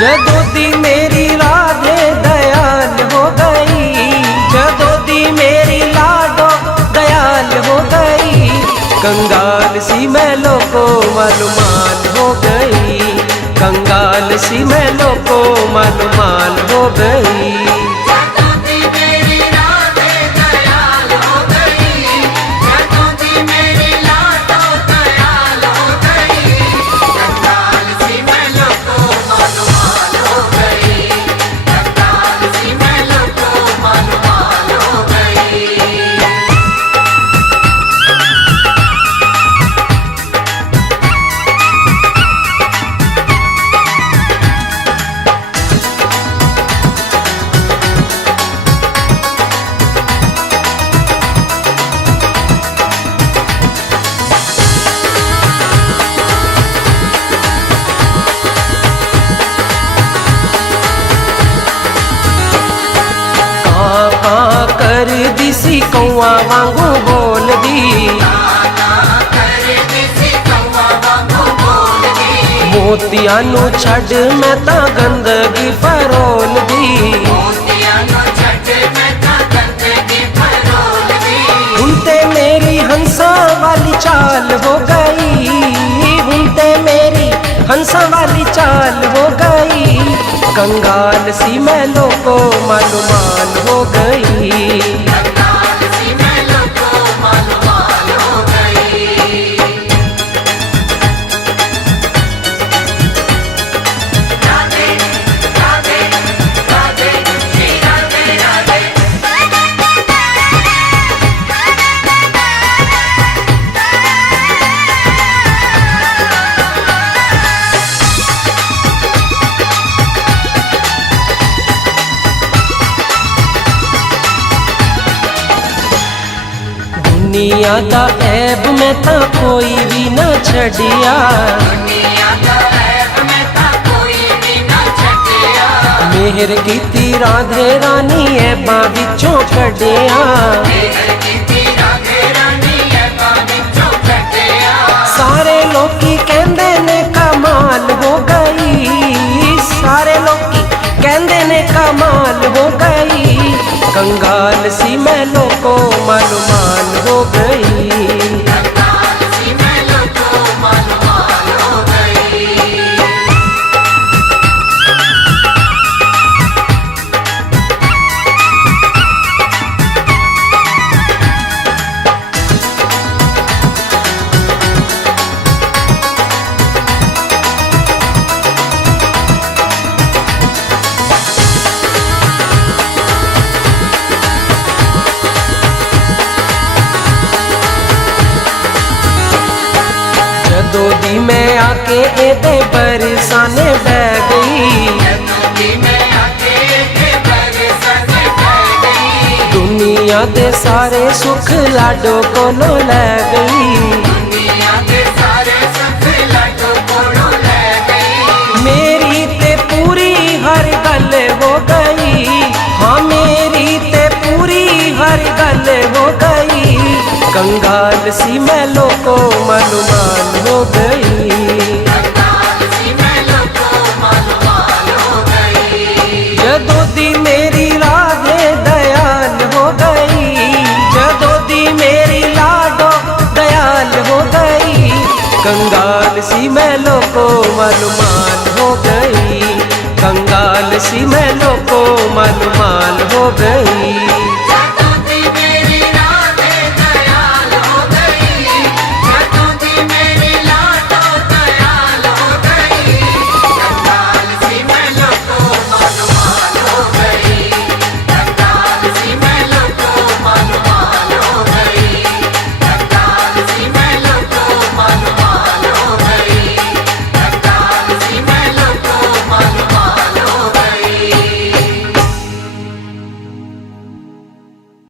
जदों दी मेरी राधे दयाल हो गई, जदों दी मेरी लाडो दयाल हो गई, कंगाल सी मैं लोको मालूमाल हो गई, कंगाल सी मैं लोको मालूमाल हो गई। कर दिसी कौआ वांगू बोल दी, मोतिया नू छड़ मैं ता गंदगी फरोल दी, हुण ते मेरी हंसा वाली चाल हो गई, हुण ते मेरी हंसा वाली चाल हो गई, कंगाल सी मैं लोको मालूमाल हो गई। दुनिया दा ऐब में ता कोई भी ना छड़िया, मेहर कीती राधे रानी ऐबा विचों कढ़िया, सारे लोकी कहंदे ने कमाल हो गई, सारे लोकी कहंदे ने कमाल हो गई, कंगाल सी मैं लोको मालूमाल हो गई। जदों दी मैं आके एदे बरसाने बह गई, दुनिया दे सारे सुख लाडो कोलों लै गई, मेरी ते पूरी हर गल हो गई, हाँ मेरी ते पूरी हर गल हो गई, कंगाल सी मैं लोको मालूमाल हो गई। जदों दी मेरी राधे दयाल हो गई, जदों दी मेरी लाडो दयाल हो गई, कंगाल सी मैं लोको मालूमाल हो गई, कंगाल सी मैं लोको मालूमाल हो गई।